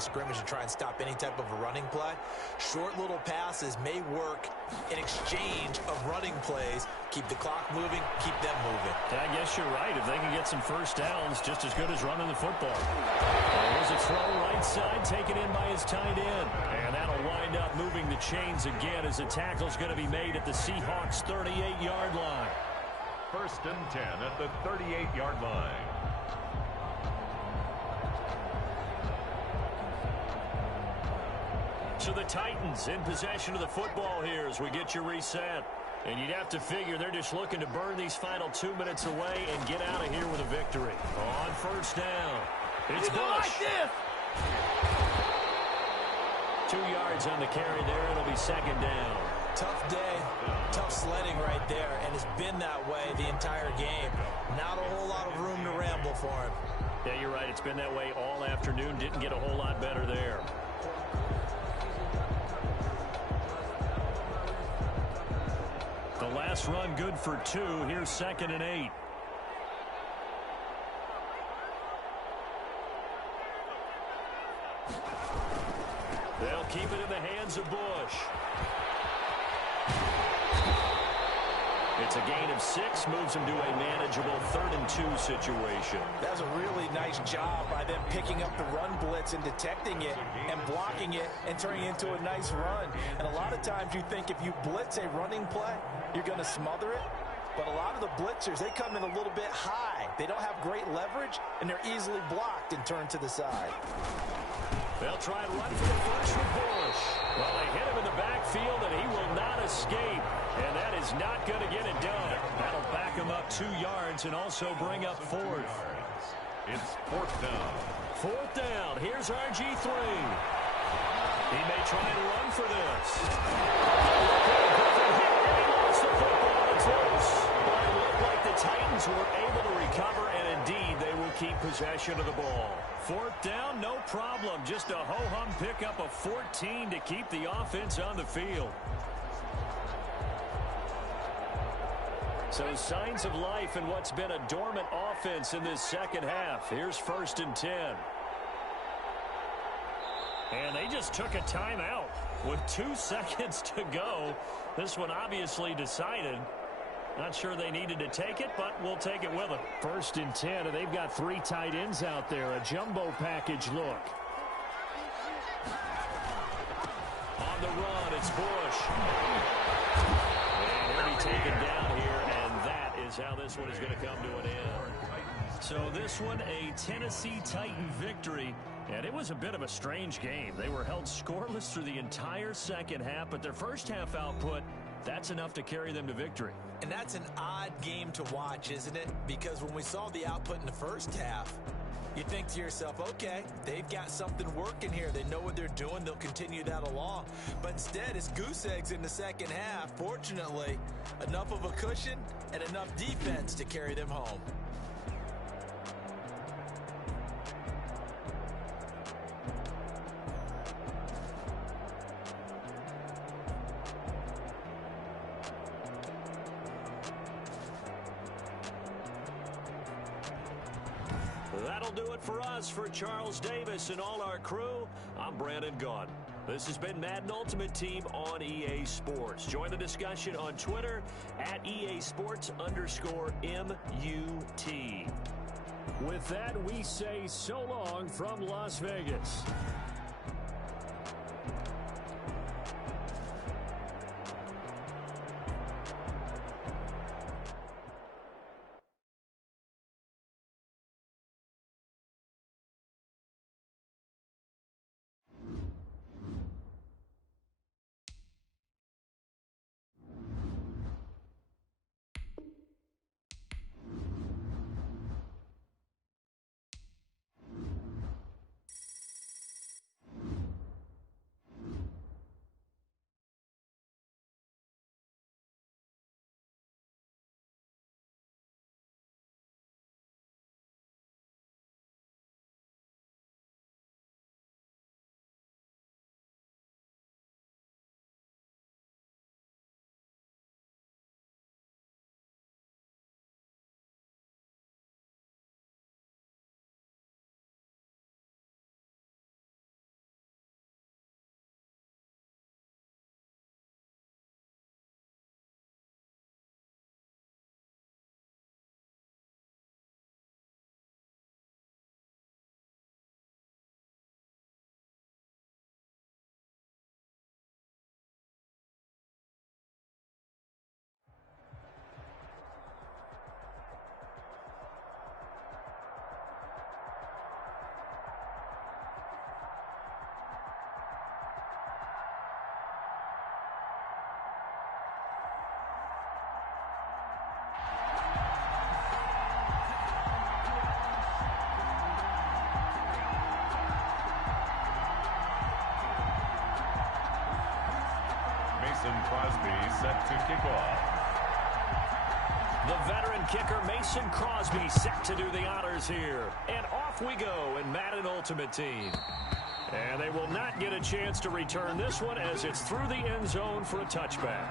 of scrimmage to try and stop any type of a running play. Short little passes may work in exchange of running plays. Keep the clock moving, keep them moving. I guess you're right. If they can get some first downs, just as good as running the football. Here's a throw right side, taken in by his tight end. And that'll wind up moving the chains again as the tackle's going to be made at the Seahawks' 38-yard line. 1st and 10 at the 38-yard line. So the Titans in possession of the football here as we get you reset. And you'd have to figure they're just looking to burn these final 2 minutes away and get out of here with a victory. On 1st down, it's Bush. 2 yards on the carry there. It'll be 2nd down. Tough day, tough sledding right there, and it's been that way the entire game. Not a whole lot of room to ramble for him. Yeah, you're right. It's been that way all afternoon. Didn't get a whole lot better there. The last run good for 2. Here's 2nd and 8. They'll keep it in the hands of Bush. It's a gain of 6, moves him to a manageable 3rd and 2 situation. That's a really nice job by them picking up the run blitz and detecting it and blocking it and turning it into a nice run. And a lot of times you think if you blitz a running play, you're going to smother it. But a lot of the blitzers, they come in a little bit high. They don't have great leverage, and they're easily blocked and turned to the side. They'll try and run for the first with Bush. Well, they hit him in the backfield, and he will not escape. And that is not going to get it done. That'll back him up 2 yards and also bring up 4th. It's 4th down. 4th down. Here's RG3. He may try and run for this. He lost the football. It's loose. But it looked like the Titans were able to recover, and indeed they will keep possession of the ball. 4th down, no problem. Just a ho-hum pickup of 14 to keep the offense on the field. So signs of life in what's been a dormant offense in this second half. Here's 1st and 10. And they just took a timeout with 2 seconds to go. This one obviously decided. Not sure they needed to take it, but we'll take it with them. 1st and 10, and they've got 3 tight ends out there. A jumbo package look. On the run, it's Bush. And he'll be taken down here, and that is how this one is going to come to an end. So this one, a Tennessee Titan victory. And it was a bit of a strange game. They were held scoreless through the entire second half, but their first half output, that's enough to carry them to victory. And that's an odd game to watch, isn't it? Because when we saw the output in the first half, you think to yourself, okay, they've got something working here. They know what they're doing. They'll continue that along. But instead, it's goose eggs in the second half. Fortunately, enough of a cushion and enough defense to carry them home. That'll do it for us. For Charles Davis and all our crew, I'm Brandon Gaudin. This has been Madden Ultimate Team on EA Sports. Join the discussion on Twitter at EA Sports_MUT. With that, we say so long from Las Vegas. Crosby set to kick off. The veteran kicker Mason Crosby set to do the honors here. And off we go in Madden Ultimate Team. And they will not get a chance to return this one as it's through the end zone for a touchback.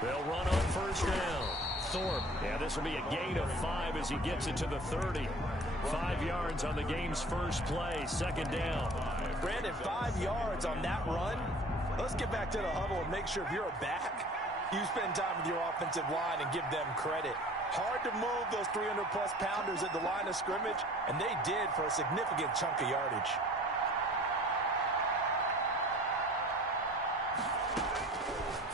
They'll run on first down. Thorpe. Yeah, this will be a gain of 5 as he gets it to the 30. 5 yards on the game's first play. Second down. Brandon, 5 yards on that run. Let's get back to the huddle and make sure if you're a back, you spend time with your offensive line and give them credit. Hard to move those 300-plus pounders at the line of scrimmage, and they did for a significant chunk of yardage.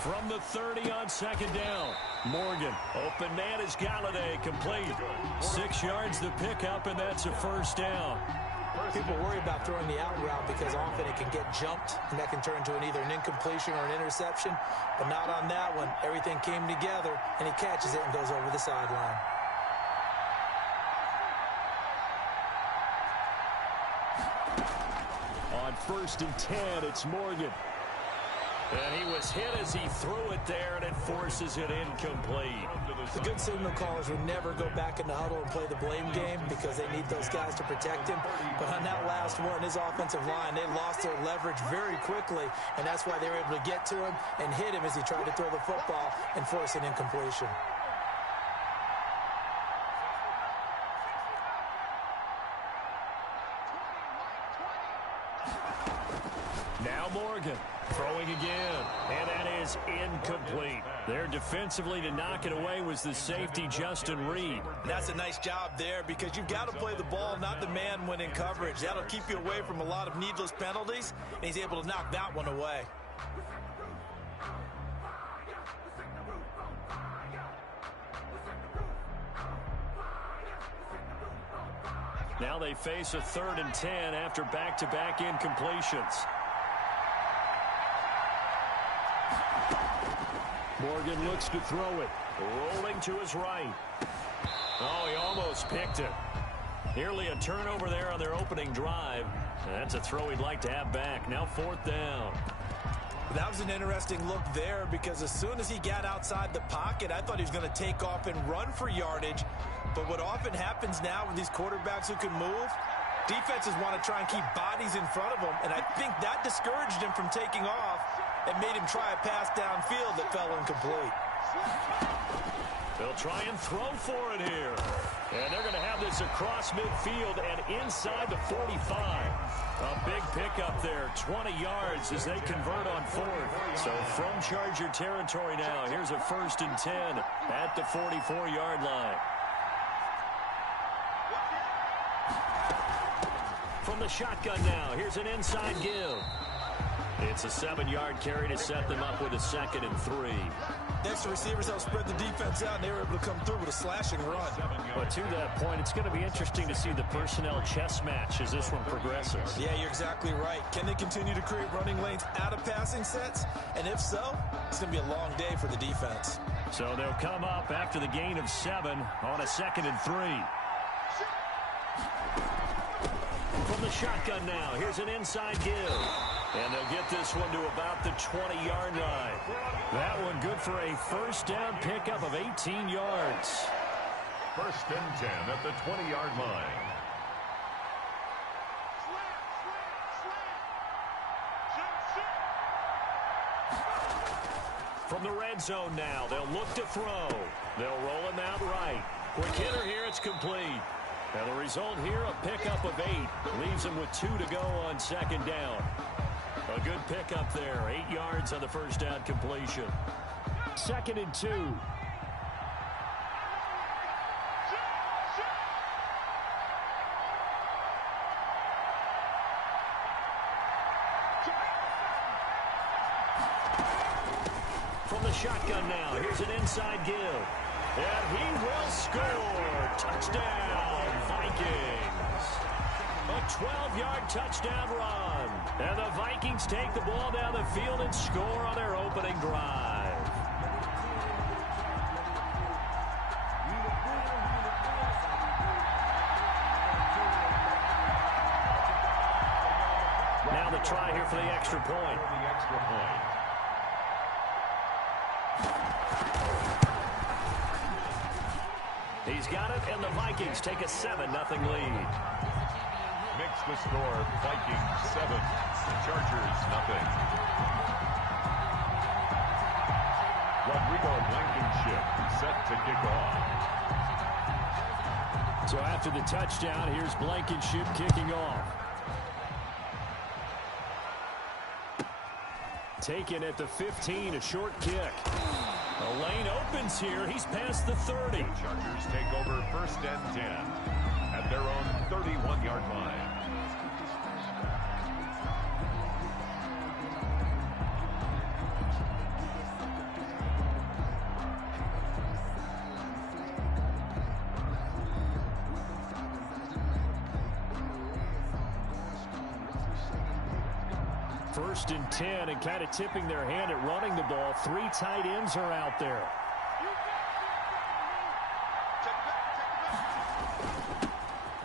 From the 30 on second down. Morgan. Open man is Galladay. Complete. 6 yards the pickup, and that's a first down. People worry about throwing the out route because often it can get jumped, and that can turn into either an incompletion or an interception. But not on that one. Everything came together, and he catches it and goes over the sideline. On first and 10, it's Morgan. And he was hit as he threw it there, and it forces it incomplete. The good signal callers would never go back in the huddle and play the blame game because they need those guys to protect him. But on that last one, his offensive line, they lost their leverage very quickly, and that's why they were able to get to him and hit him as he tried to throw the football and force an incompletion. Now Morgan throwing again, and that is incomplete. There defensively to knock it away was the safety, Justin Reed. That's a nice job there because you've got to play the ball, not the man when in coverage. That'll keep you away from a lot of needless penalties, and he's able to knock that one away. Now they face a 3rd and 10 after back-to-back incompletions. Morgan looks to throw it. Rolling to his right. Oh, he almost picked it. Nearly a turnover there on their opening drive. That's a throw he'd like to have back. Now 4th down. That was an interesting look there because as soon as he got outside the pocket, I thought he was going to take off and run for yardage. But what often happens now with these quarterbacks who can move, defenses want to try and keep bodies in front of them, and I think that discouraged him from taking off and made him try a pass downfield that fell incomplete. They'll try and throw for it here. And they're going to have this across midfield and inside the 45. A big pickup there, 20 yards as they convert on 4th. So from Charger territory now, here's a 1st and 10 at the 44-yard line. From the shotgun now, here's an inside give. It's a 7-yard carry to set them up with a 2nd and 3. Next, the receivers helped spread the defense out, and they were able to come through with a slashing run. But to that point, it's going to be interesting to see the personnel chess match as this one progresses. Yeah, you're exactly right. Can they continue to create running lanes out of passing sets? And if so, it's going to be a long day for the defense. So they'll come up after the gain of 7 on a 2nd and 3. From the shotgun now, here's an inside give. And they'll get this one to about the 20-yard line. That one good for a first down pickup of 18 yards. 1st and 10 at the 20-yard line. From the red zone now, they'll look to throw. They'll roll him out right. Quick hitter here, it's complete. And the result here, a pickup of 8. Leaves them with 2 to go on 2nd down. A good pickup there. 8 yards on the first down completion. 2nd and 2. shotgun now. Here's an inside give. And he will score. Touchdown, Vikings. A 12-yard touchdown run. And the Vikings take the ball down the field and score on their opening drive. Now the try here for the extra point. He's got it, and the Vikings take a 7-0 lead. Mix the score, Vikings 7, Chargers 0. Rodrigo Blankenship set to kick off. So after the touchdown, here's Blankenship kicking off. Taken at the 15, a short kick. A lane opens here. He's past the 30. The Chargers take over 1st and 10 at their own 31-yard line. First and 10, and kind of tipping their hand at running the ball. 3 tight ends are out there.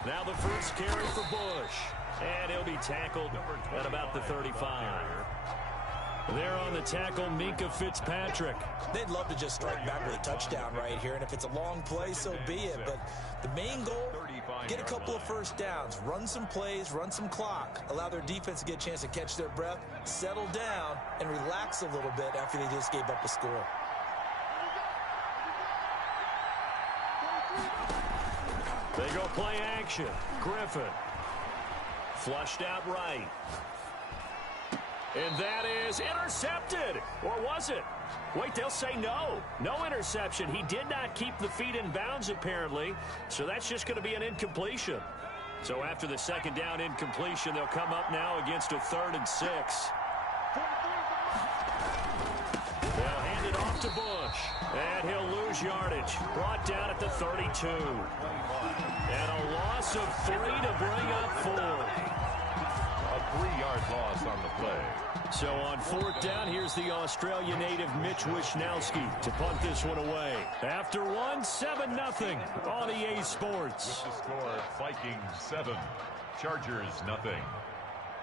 Now the first carry for Bush. And he'll be tackled at about the 35. There on the tackle, Minkah Fitzpatrick. They'd love to just strike back with a touchdown right here, and if it's a long play, so be it. But the main goal, get a couple of first downs, run some plays, run some clock, allow their defense to get a chance to catch their breath, settle down, and relax a little bit after they just gave up a score. They go play action. Griffin. Flushed out right. And that is intercepted. Or was it? Wait, they'll say no. No interception. He did not keep the feet in bounds, apparently. So that's just going to be an incompletion. So after the second down incompletion, they'll come up now against a 3rd and 6. They'll hand it off to Bush. And he'll lose yardage. Brought down at the 32. And a loss of 3 to bring up 4. A 3-yard loss on the play. So on 4th down, here's the Australia native Mitch Wishnowski to punt this one away. After 1, 7-0 on EA Sports. With the score, Vikings 7, Chargers 0.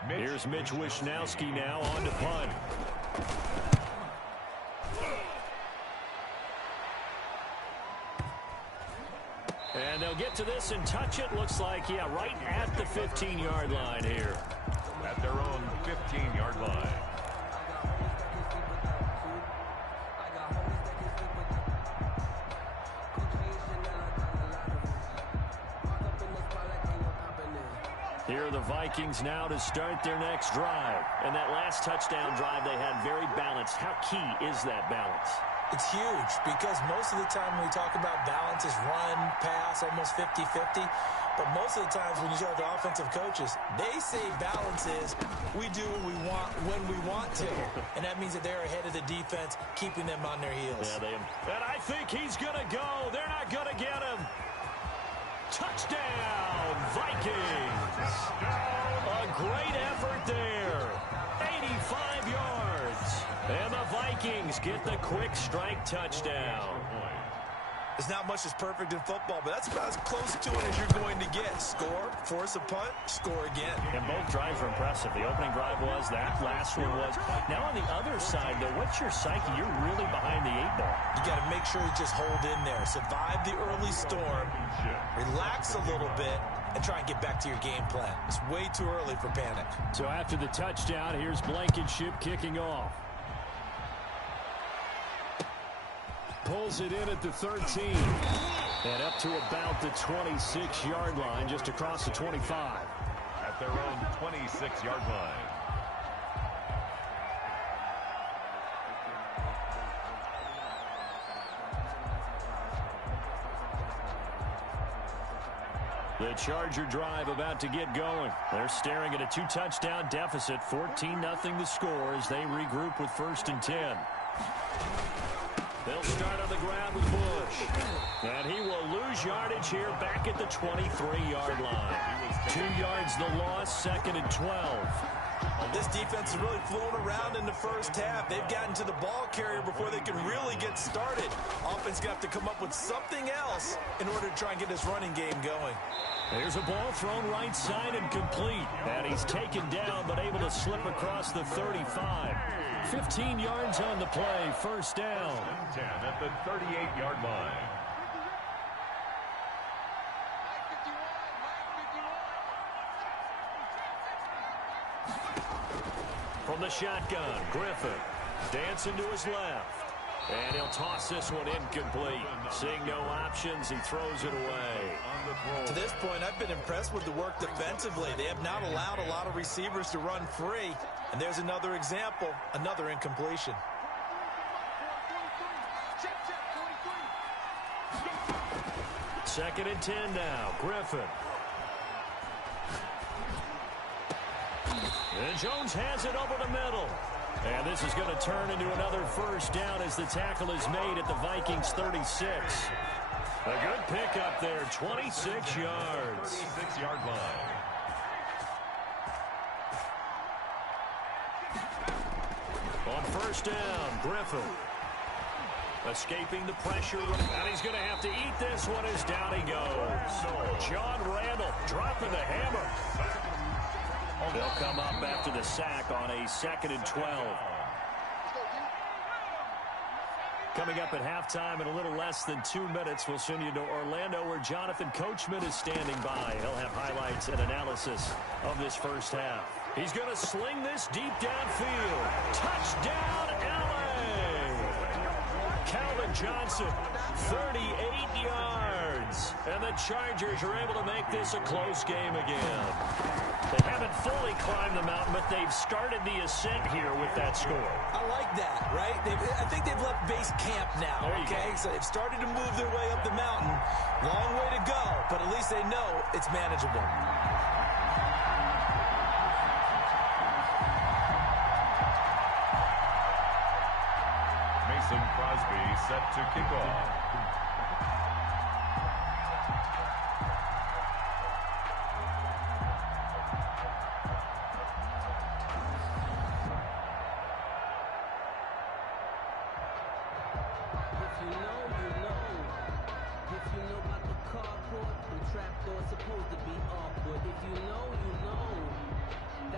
Here's Mitch Wishnowski now on to punt. And they'll get to this and touch it. Looks like, yeah, right at the 15-yard line here. At their own 15-yard line. Here are the Vikings now to start their next drive. And that last touchdown drive they had very balanced. How key is that balance? It's huge because most of the time when we talk about balance is run, pass, almost 50-50. But most of the times when you talk to offensive coaches, they say balance is we do what we want when we want to. And that means that they're ahead of the defense, keeping them on their heels. Yeah, and I think he's going to go. They're not going to get him. Touchdown, Vikings. A great effort there. 85 yards. And the Vikings get the quick strike touchdown. There's not much that's perfect in football, but that's about as close to it as you're going to get. Score, force a punt, score again. And both drives were impressive. The opening drive was, that last one was. Now on the other side, though, what's your psyche? You're really behind the 8-ball. You got to make sure you just hold in there. Survive the early storm, relax a little bit, and try and get back to your game plan. It's way too early for panic. So after the touchdown, here's Blankenship kicking off. Pulls it in at the 13. And up to about the 26-yard line, just across the 25. At their own 26-yard line. The Charger drive about to get going. They're staring at a 2-touchdown deficit. 14-0 the score as they regroup with 1st and 10. They'll start on the ground with Bush. And he will lose yardage here back at the 23-yard line. 2 yards the loss, 2nd and 12. This defense is really flew around in the first half. They've gotten to the ball carrier before they can really get started. Offense going to have to come up with something else in order to try and get this running game going. There's a ball thrown right side and complete. And he's taken down but able to slip across the 35. 15 yards on the play, first down. 10 at the 38-yard line. From the shotgun, Griffin dancing to his left. And he'll toss this one incomplete. Seeing no options, he throws it away. To this point, I've been impressed with the work defensively. They have not allowed a lot of receivers to run free. And there's another example, another incompletion. Second and 10 now, Griffin. And Jones has it over the middle. And this is going to turn into another first down as the tackle is made at the Vikings 36. A good pickup there, 26 yards. 26-yard line. On first down, Griffin. Escaping the pressure, and he's going to have to eat this one as down he goes. John Randall dropping the hammer. They'll come up after the sack on a 2nd and 12. Coming up at halftime in a little less than 2 minutes, we'll send you to Orlando where Jonathan Coachman is standing by. He'll have highlights and analysis of this first half. He's going to sling this deep downfield. Touchdown, L.A. Calvin Johnson, 38 yards. And the Chargers are able to make this a close game again. They haven't fully climbed the mountain, but they've started the ascent here with that score. I like that, right? I think they've left base camp now, okay? So they've started to move their way up the mountain. Long way to go, but at least they know it's manageable. Mason Crosby set to kick off.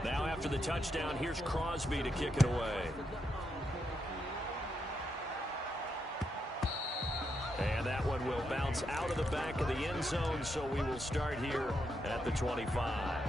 Now after the touchdown, here's Crosby to kick it away. And that one will bounce out of the back of the end zone, so we will start here at the 25.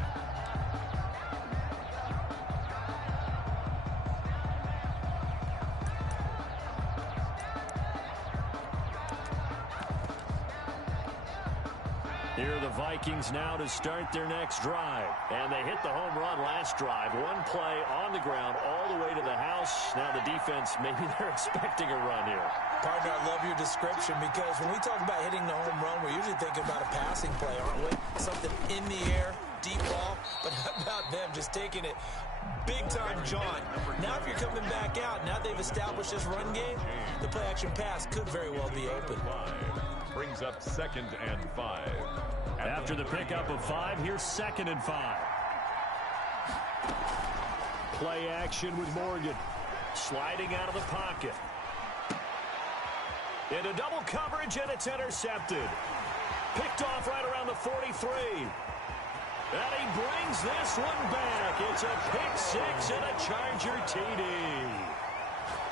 Here are the Vikings now to start their next drive. And they hit the home run last drive. One play on the ground all the way to the house. Now the defense, maybe they're expecting a run here. Partner, I love your description because when we talk about hitting the home run, we're usually thinking about a passing play, aren't we? Something in the air, deep ball. But how about them just taking it big-time John? Now if you're coming back out, now they've established this run game, the play-action pass could very well be open. Brings up 2nd and 5. After the pickup of 5, here's 2nd and 5. Play action with Morgan. Sliding out of the pocket. Into double coverage, and it's intercepted. Picked off right around the 43. And he brings this one back. It's a pick six and a Charger TD.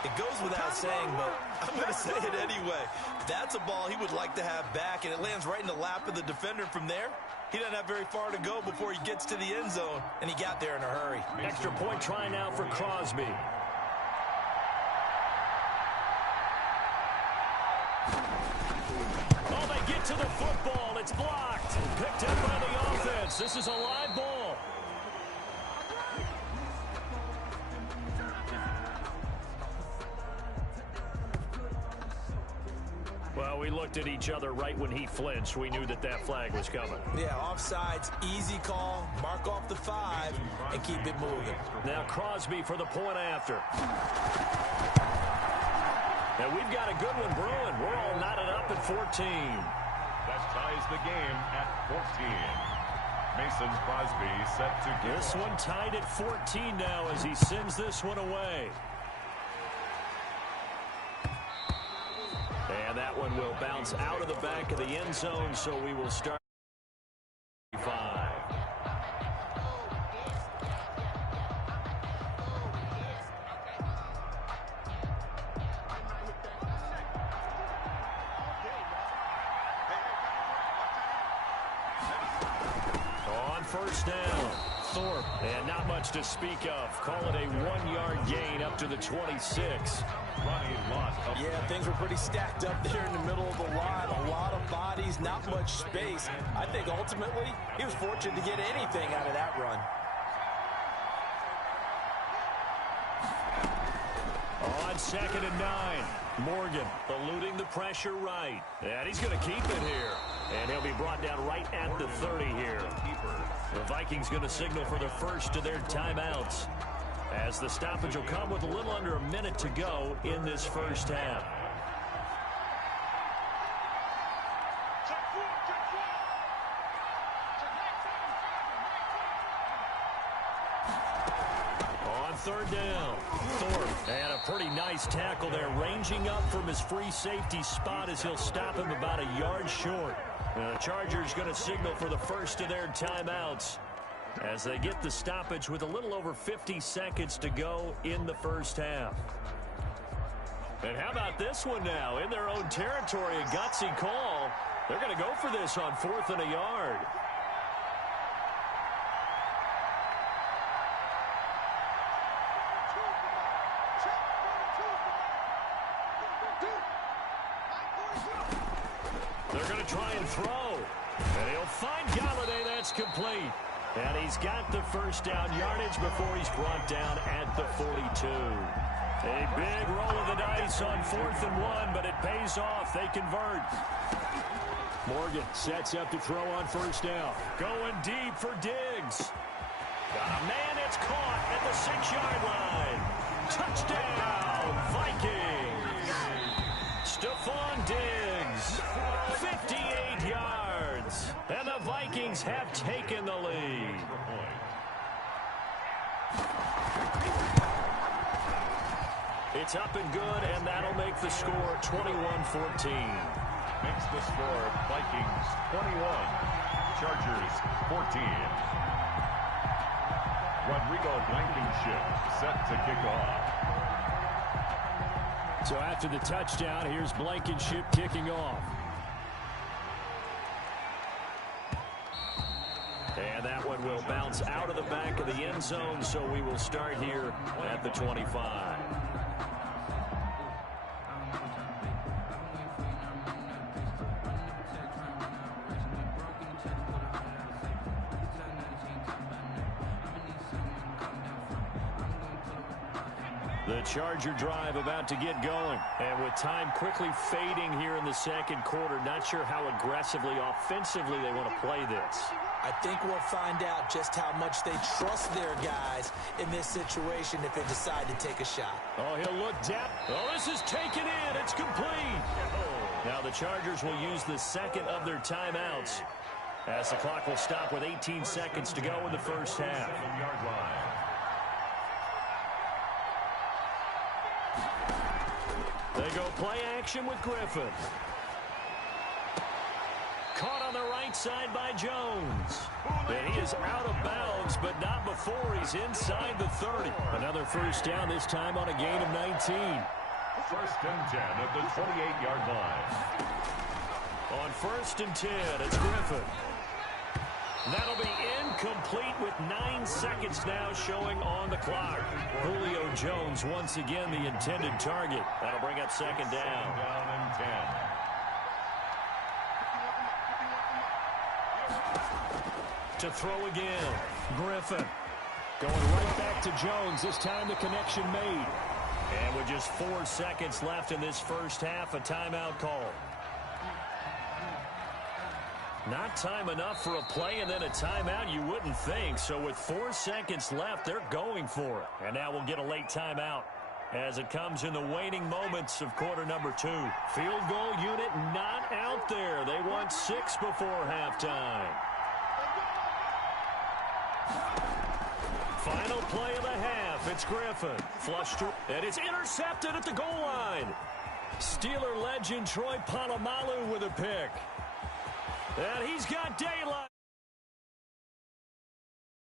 It goes without saying, but I'm going to say it anyway. That's a ball he would like to have back, and it lands right in the lap of the defender from there. He doesn't have very far to go before he gets to the end zone, and he got there in a hurry. Extra point try now for Crosby. Oh, they get to the football. It's blocked. Picked up by the offense. This is a live ball. Well, we looked at each other right when he flinched. We knew that that flag was coming. Yeah, offsides, easy call, mark off the 5, and keep it moving. Now Crosby for the point after. And we've got a good one brewing. We're all knotted up at 14. That ties the game at 14. Mason Crosby set to go. This one tied at 14 now as he sends this one away. And that one will bounce out of the back of the end zone, so we will start 5. First down, Thorpe, and not much to speak of. Call it a 1-yard gain up to the 26. Yeah, things were pretty stacked up there in the middle of the line. A lot of bodies, not much space. I think ultimately he was fortunate to get anything out of that run. On 2nd and 9, Morgan eluding the pressure right. And he's going to keep it here. And he'll be brought down right at the 30 here. The Vikings going to signal for the first of their timeouts, as the stoppage will come with a little under a minute to go in this first half. On 3rd down, Thorpe, and a pretty nice tackle there, ranging up from his free safety spot as he'll stop him about a yard short. The Chargers going to signal for the first of their timeouts as they get the stoppage with a little over 50 seconds to go in the first half. And how about this one now? In their own territory, a gutsy call. They're going to go for this on 4th and a yard. They're going to try and throw. And he'll find Galladay. That's complete. And he's got the first down yardage before he's brought down at the 42. A big roll of the dice on 4th and 1, but it pays off. They convert. Morgan sets up to throw on first down. Going deep for Diggs. Got a man that's caught at the 6-yard line. Touchdown, Vikings. Stephon Diggs, 58 yards. And the Vikings have taken the lead. It's up and good, and that'll make the score 21-14. Makes the score Vikings 21, Chargers 14. Rodrigo Blankenship set to kick off. So after the touchdown, here's Blankenship kicking off. And that one will bounce out of the back of the end zone, so we will start here at the 25. The Charger drive about to get going. And with time quickly fading here in the second quarter, not sure how aggressively, offensively they want to play this. I think we'll find out just how much they trust their guys in this situation if they decide to take a shot. Oh, he'll look down. Oh, this is taken in. It's complete. Now the Chargers will use the second of their timeouts as the clock will stop with 18 seconds to go in the first half. They go play action with Griffin. Caught on the right side by Jones. And he is out of bounds, but not before he's inside the 30. Another first down, this time on a gain of 19. First and 10 at the 28-yard line. On 1st and 10, it's Griffin. That'll be incomplete with 9 seconds now showing on the clock. Julio Jones once again the intended target. That'll bring up second down. Down and 10. To throw again, Griffin. Going right back to Jones, this time the connection made. And with just 4 seconds left in this first half, a timeout call. Not time enough for a play and then a timeout, you wouldn't think. So with 4 seconds left, they're going for it. And now we'll get a late timeout. as it comes in the waning moments of quarter number 2. Field goal unit not out there. They want 6 before halftime. Final play of the half. It's Griffin. Flushed to, and it's intercepted at the goal line. Steeler legend Troy Polamalu with a pick. And he's got daylight.